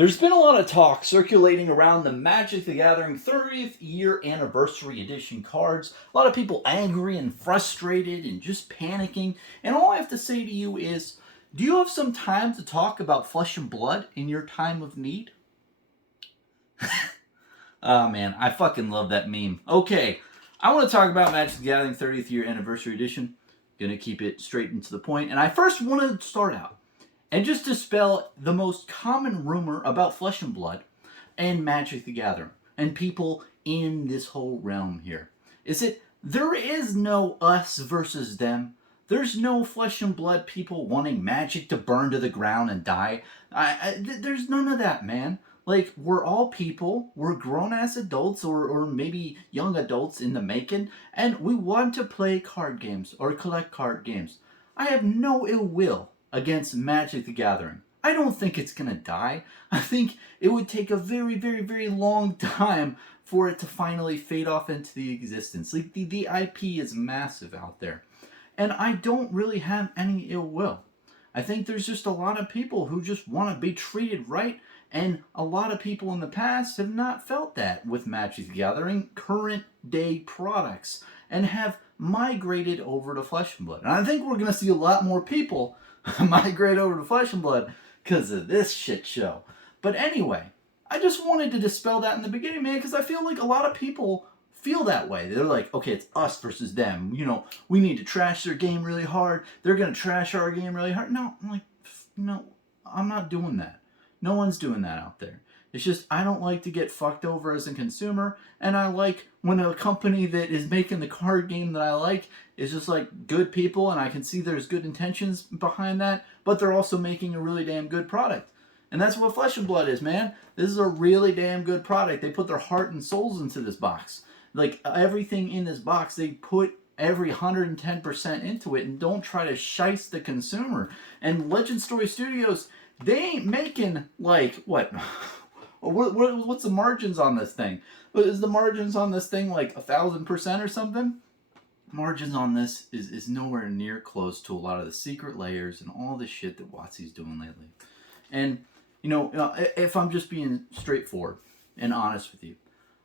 There's been a lot of talk circulating around the Magic the Gathering 30th year anniversary edition cards. A lot of people angry and frustrated and just panicking. And all I have to say to you is, do you have some time to talk about Flesh and Blood in your time of need? Oh man, I fucking love that meme. Okay, I want to talk about Magic the Gathering 30th year anniversary edition. Gonna keep it straight and to the point. And I first want to start out and just dispel the most common rumor about Flesh and Blood and Magic the Gathering and people in this whole realm here. Is it there is no us versus them. There's no Flesh and Blood people wanting Magic to burn to the ground and die. There's none of that, man. Like, we're all people, we're grown-ass adults or maybe young adults in the making, and we want to play card games or collect card games. I have no ill will against Magic the Gathering. I don't think it's gonna die. I think it would take a very, very, very long time for it to finally fade off into the existence. Like, the IP is massive out there. And I don't really have any ill will. I think there's just a lot of people who just want to be treated right, and a lot of people in the past have not felt that with Magic the Gathering current day products and have migrated over to Flesh and Blood. And I think we're going to see a lot more people migrate over to Flesh and Blood because of this shit show. But anyway, I just wanted to dispel that in the beginning, man, because I feel like a lot of people feel that way. They're like, okay, it's us versus them. You know, we need to trash their game really hard. They're going to trash our game really hard. No, I'm like, no, I'm not doing that. No one's doing that out there. It's just, I don't like to get fucked over as a consumer, and I like when a company that is making the card game that I like is just like good people, and I can see there's good intentions behind that, but they're also making a really damn good product. And that's what Flesh and Blood is, man. This is a really damn good product. They put their heart and souls into this box. Like, everything in this box, they put every 110% into it and don't try to shice the consumer. And Legend Story Studios, they ain't making, like, what? What's the margins on this thing? Is the margins on this thing like 1,000% or something? Margins on this is nowhere near close to a lot of the secret layers and all the shit that WotC's doing lately. And, if I'm just being straightforward and honest with you,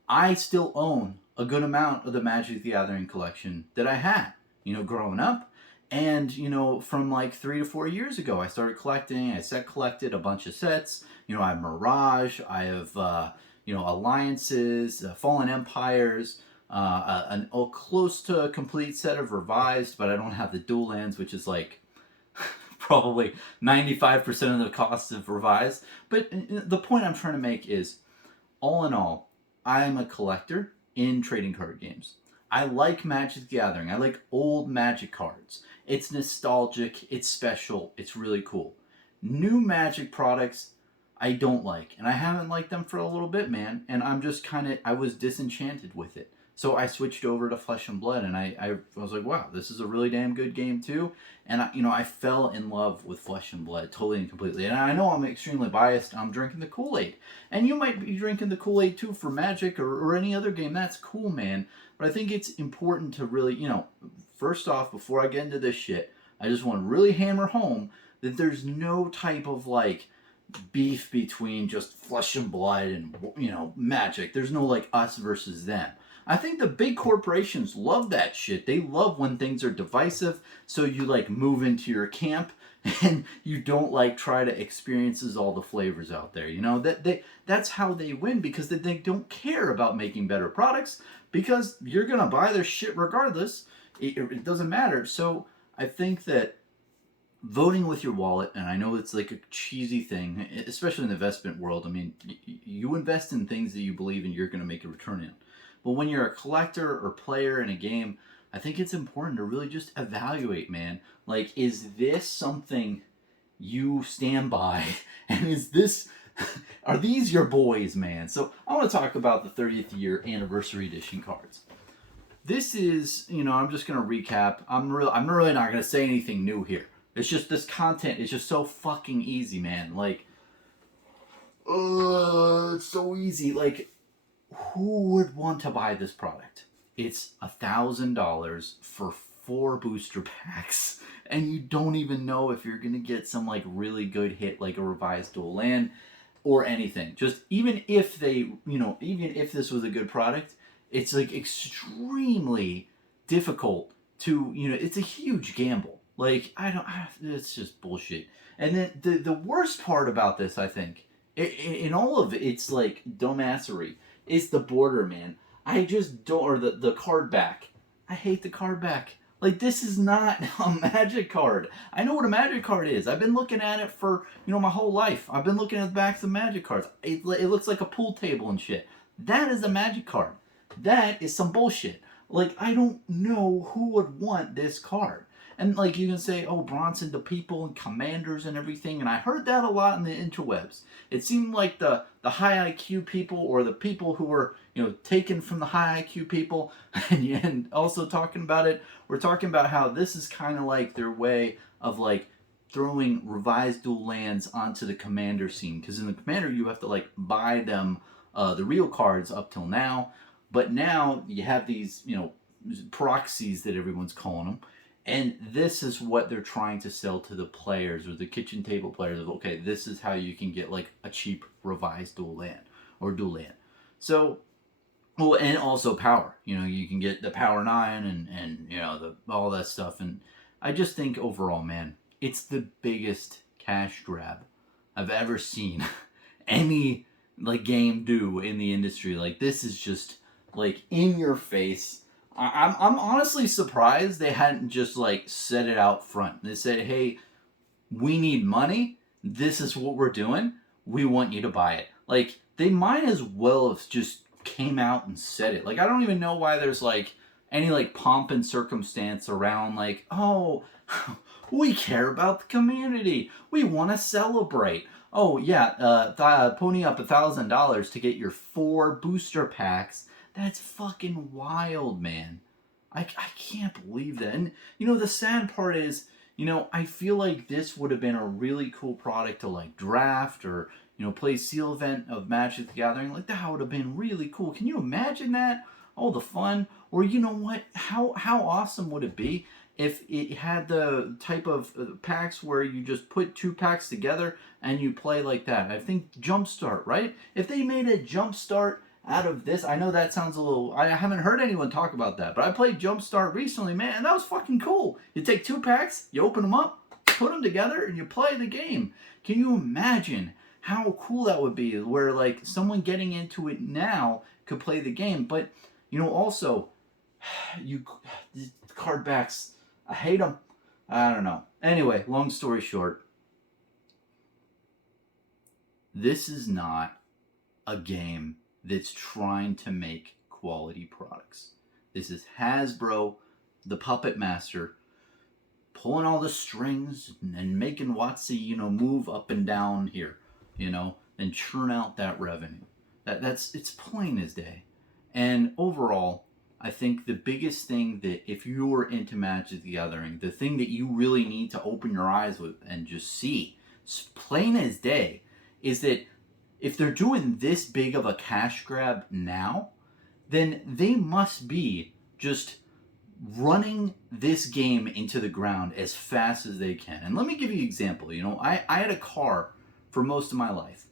I still own a good amount of the Magic the Gathering collection that I had, growing up. And, from like 3 to 4 years ago, I started collecting. I collected a bunch of sets. I have Mirage. I have, Alliances, Fallen Empires, close to a complete set of Revised, but I don't have the dual lands, which is like probably 95% of the cost of Revised. But the point I'm trying to make is, all in all, I'm a collector in trading card games. I like Magic the Gathering. I like old Magic cards. It's nostalgic. It's special. It's really cool. New Magic products, I don't like. And I haven't liked them for a little bit, man. And I'm just I was disenchanted with it. So I switched over to Flesh and Blood, and I was like, wow, this is a really damn good game too. And I fell in love with Flesh and Blood totally and completely. And I know I'm extremely biased. I'm drinking the Kool-Aid. And you might be drinking the Kool-Aid too for Magic or any other game. That's cool, man. But I think it's important to really, first off, before I get into this shit, I just want to really hammer home that there's no type of like beef between just Flesh and Blood and, Magic. There's no like us versus them. I think the big corporations love that shit. They love when things are divisive, so you like move into your camp and you don't like try to experiences all the flavors out there. That's how they win, because they don't care about making better products, because you're gonna buy their shit regardless. It doesn't matter. So I think that voting with your wallet, and I know it's like a cheesy thing, especially in the investment world. I mean, you invest in things that you believe in you're going to make a return in. But when you're a collector or player in a game, I think it's important to really just evaluate, man. Like, is this something you stand by? And are these your boys, man? So I want to talk about the 30th year anniversary edition cards. This is, I'm just going to recap. I'm really not going to say anything new here. It's just this content is just so fucking easy, man. Like, it's so easy. Like, who would want to buy this product? It's $1,000 for 4 booster packs, and you don't even know if you're gonna get some like really good hit, like a revised dual land. or anything. Just even if they, even if this was a good product, it's like extremely difficult to, it's a huge gamble. Like, it's just bullshit. And then the worst part about this, I think, in all of it's like dumbassery, is the border, man. I just don't, or the card back. I hate the card back. Like, this is not a Magic card. I know what a Magic card is. I've been looking at it for, my whole life. I've been looking at the backs of Magic cards. It looks like a pool table and shit. That is a Magic card. That is some bullshit. Like, I don't know who would want this card. And, like, you can say, oh, Bronson to people and commanders and everything. And I heard that a lot in the interwebs. It seemed like the high IQ people, or the people who were, taken from the high IQ people, and also talking about it, we're talking about how this is kind of like their way of, like, throwing revised dual lands onto the commander scene. Because in the commander, you have to, like, buy them the real cards up till now. But now you have these, proxies that everyone's calling them. And this is what they're trying to sell to the players, or the kitchen table players, of, okay, this is how you can get, like, a cheap revised dual land, or dual land. So, well, and also power. You can get the power 9 and all that stuff. And I just think overall, man, it's the biggest cash grab I've ever seen any, like, game do in the industry. Like, this is just, like, in your face. I'm honestly surprised they hadn't just, like, said it out front. They said, hey, we need money. This is what we're doing. We want you to buy it. Like, they might as well have just came out and said it. Like, I don't even know why there's, like, any, like, pomp and circumstance around, like, oh, we care about the community. We want to celebrate. Oh, yeah, pony up $1,000 to get your 4 booster packs. That's fucking wild, man. I can't believe that. And, the sad part is, I feel like this would have been a really cool product to, like, draft or, play seal event of Magic the Gathering. Like, that would have been really cool. Can you imagine that? All the fun. Or, you know what? How awesome would it be if it had the type of packs where you just put 2 packs together and you play like that? I think Jumpstart, right? If they made a Jumpstart out of this, I know that sounds a little, I haven't heard anyone talk about that, but I played Jumpstart recently, man, and that was fucking cool. You take 2 packs, you open them up, put them together, and you play the game. Can you imagine how cool that would be, where, like, someone getting into it now could play the game? But, also, card backs, I hate them. I don't know. Anyway, long story short, this is not a game that's trying to make quality products. This is Hasbro, the puppet master, pulling all the strings and making WotC, move up and down here, and churn out that revenue. It's plain as day. And overall, I think the biggest thing that, if you're into Magic the Gathering, the thing that you really need to open your eyes with and just see, plain as day, is that if they're doing this big of a cash grab now, then they must be just running this game into the ground as fast as they can. And let me give you an example. I had a car for most of my life,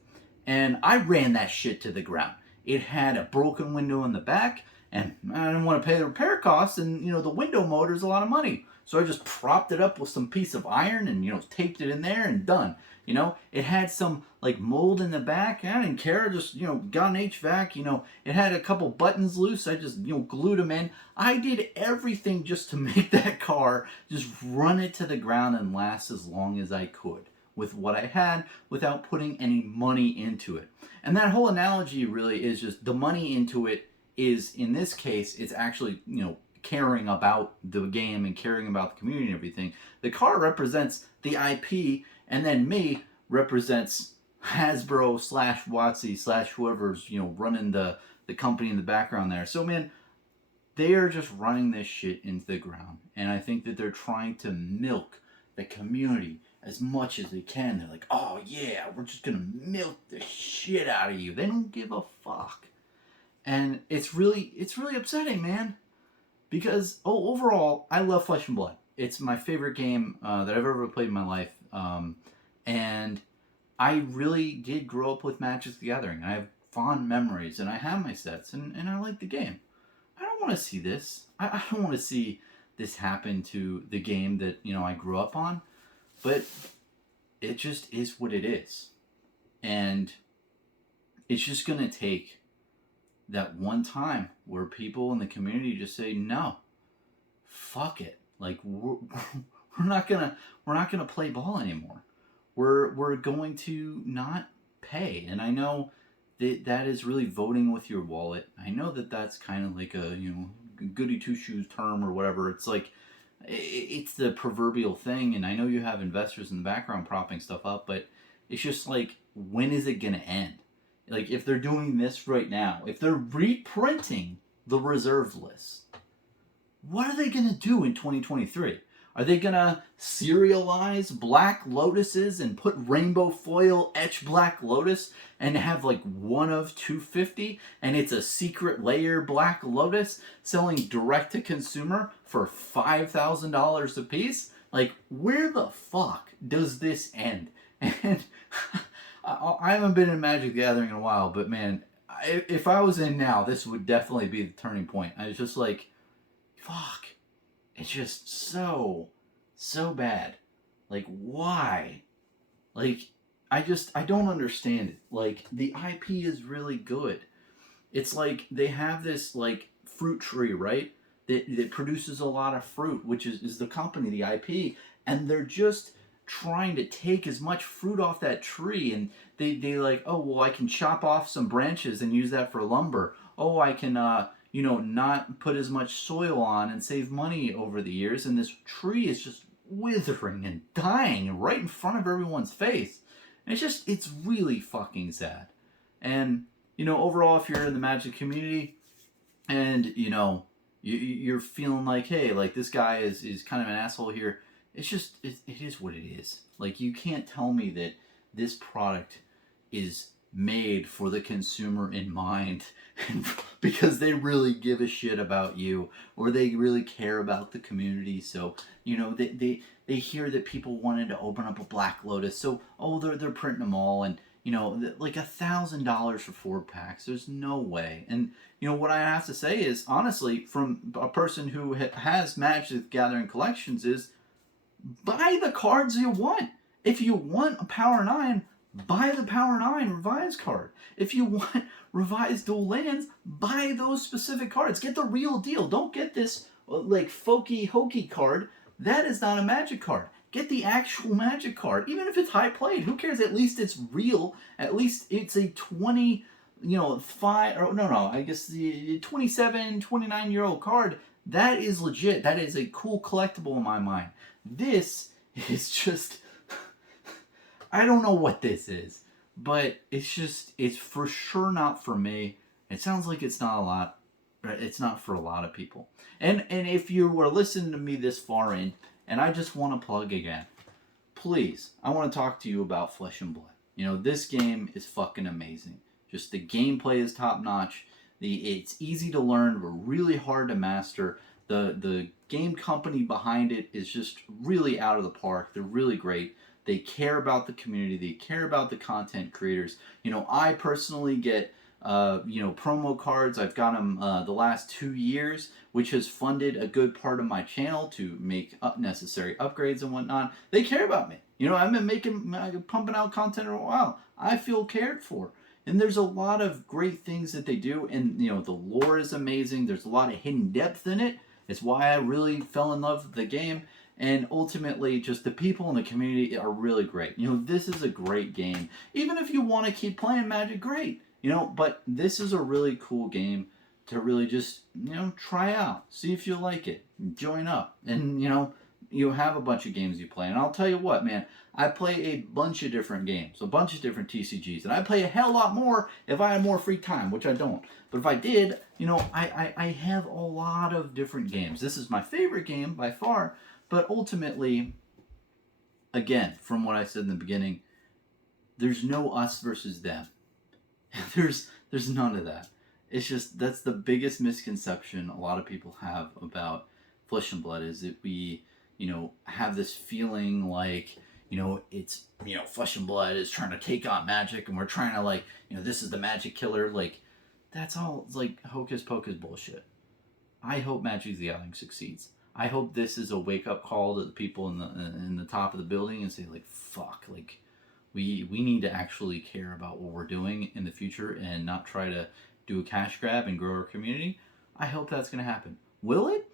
and I ran that shit to the ground. It had a broken window in the back, and I didn't want to pay the repair costs, and, the window motor is a lot of money. So I just propped it up with some piece of iron and, taped it in there and done. It had some, like, mold in the back. I didn't care. Just, got an HVAC. It had a couple buttons loose. I just, glued them in. I did everything just to make that car just run it to the ground and last as long as I could with what I had, without putting any money into it. And that whole analogy really is just, the money into it is, in this case, it's actually, caring about the game and caring about the community and everything. The car represents the IP, and then me represents Hasbro / WotC / whoever's, running the company in the background there. So, man, they are just running this shit into the ground. And I think that they're trying to milk the community as much as they can. They're like, oh yeah, we're just gonna milk the shit out of you. They don't give a fuck. And it's really upsetting, man. Because, overall, I love Flesh and Blood. It's my favorite game that I've ever played in my life. And I really did grow up with Magic the Gathering. I have fond memories, and I have my sets, and I like the game. I don't want to see this. I don't want to see this happen to the game that, I grew up on. But it just is what it is. And it's just going to take that one time where people in the community just say, no, fuck it. Like, we're not gonna play ball anymore. We're going to not pay. And I know that is really voting with your wallet. I know that that's kind of like a goody two shoes term or whatever. It's like it's the proverbial thing. And I know you have investors in the background propping stuff up, but it's just like, when is it gonna end? Like, if they're doing this right now, if they're reprinting the reserve list, what are they going to do in 2023? Are they going to serialize Black Lotuses and put rainbow foil etch Black Lotus and have like one of 250 and it's a secret layer Black Lotus selling direct to consumer for $5,000 a piece? Like, where the fuck does this end? And I haven't been in Magic the Gathering in a while, but man, if I was in now, this would definitely be the turning point. I was just like, fuck. It's just so bad. Like, why? Like, I don't understand it. Like, the IP is really good. It's like they have this, like, fruit tree, right? That produces a lot of fruit, which is the company, the IP, and they're just trying to take as much fruit off that tree, and they like, oh, well, I can chop off some branches and use that for lumber. Oh, I can not put as much soil on and save money over the years, and this tree is just withering and dying right in front of everyone's face. And it's really fucking sad. And overall, if you're in the Magic community and you're feeling like, hey, like, this guy is kind of an asshole here, it's just, it is what it is. Like, you can't tell me that this product is made for the consumer in mind because they really give a shit about you, or they really care about the community. So they hear that people wanted to open up a Black Lotus, so they're printing them all, and like $1,000 for 4 packs. There's no way. And what I have to say is, honestly, from a person who has Magic Gathering collections, is buy the cards you want. If you want a Power 9, buy the Power 9 revised card. If you want revised dual lands, buy those specific cards. Get the real deal. Don't get this like folky hokey card. That is not a Magic card. Get the actual Magic card. Even if it's high played, who cares? At least it's real. At least it's a 27, 29-year-old card. That is legit. That is a cool collectible in my mind. This is just, I don't know what this is, but it's for sure not for me. It sounds like it's not a lot, right? It's not for a lot of people. And if you are listening to me this far in, and I just want to plug again, please, I want to talk to you about Flesh and Blood. This game is fucking amazing. Just the gameplay is top notch. It's easy to learn, but really hard to master. The game company behind it is just really out of the park. They're really great. They care about the community. They care about the content creators. I personally get promo cards. I've got them the last 2 years, which has funded a good part of my channel to make necessary upgrades and whatnot. They care about me. I've been pumping out content for a while. I feel cared for. And there's a lot of great things that they do. And, the lore is amazing. There's a lot of hidden depth in it. It's why I really fell in love with the game. And ultimately, just the people in the community are really great. This is a great game. Even if you want to keep playing Magic, great. But this is a really cool game to really just, try out. See if you like it. Join up. And, you have a bunch of games you play. And I'll tell you what, man, I play a bunch of different games, a bunch of different TCGs. And I play a hell lot more if I had more free time, which I don't. But if I did, I have a lot of different games. This is my favorite game by far. But ultimately, again, from what I said in the beginning, there's no us versus them. There's none of that. It's just, that's the biggest misconception a lot of people have about Flesh and Blood, is that we, have this feeling like, you know, it's, you know, Flesh and Blood is trying to take on Magic, and we're trying to, like, you know, this is the Magic killer. Like, that's all, like, hocus pocus bullshit. I hope Magic the Gathering succeeds. I hope this is a wake up call to the people in the top of the building and say, like, fuck, like, we need to actually care about what we're doing in the future and not try to do a cash grab and grow our community. I hope that's going to happen. Will it?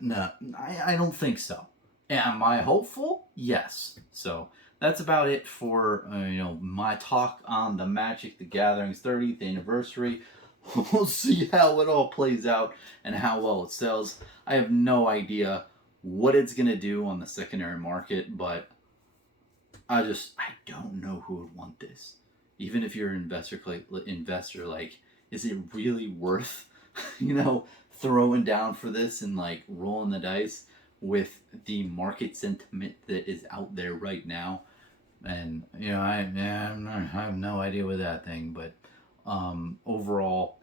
No, I don't think so. Am I hopeful? Yes. So that's about it for you know, my talk on the Magic the Gathering's 30th anniversary. We'll see how it all plays out and how well it sells. I have no idea what it's gonna do on the secondary market, but I don't know who would want this. Even if you're an investor, like, is it really worth, you know, throwing down for this and like rolling the dice with the market sentiment that is out there right now? And you know, I have no idea with that thing, but overall,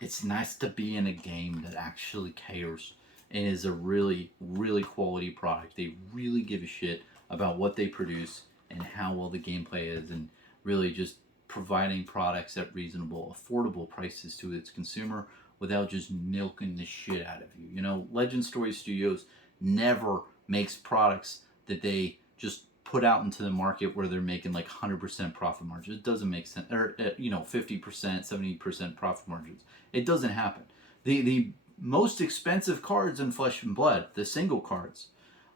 it's nice to be in a game that actually cares and is a really, really quality product. They really give a shit about what they produce and how well the gameplay is, and really just providing products at reasonable, affordable prices to its consumer without just milking the shit out of you. You know, Legend Story Studios never makes products that they just put out into the market where they're making like 100% profit margins. It doesn't make sense. Or, you know, 50%, 70% profit margins. It doesn't happen. The most expensive cards in Flesh and Blood, the single cards,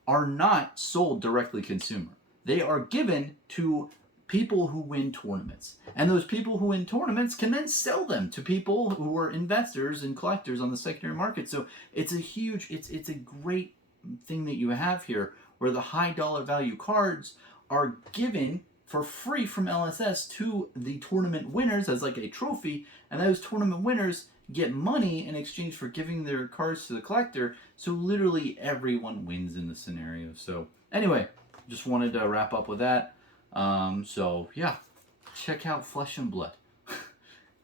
are not sold directly consumer. They are given to people who win tournaments. And those people who win tournaments can then sell them to people who are investors and collectors on the secondary market. So it's a huge, it's a great thing that you have here, where the high dollar value cards are given for free from LSS to the tournament winners as like a trophy, and those tournament winners get money in exchange for giving their cards to the collector. So literally everyone wins in the scenario. So anyway, just wanted to wrap up with that. So yeah, check out Flesh and Blood.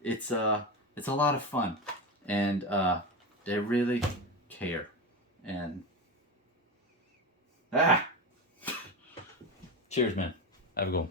It's a lot of fun, and they really care. And cheers, man. Have a good one.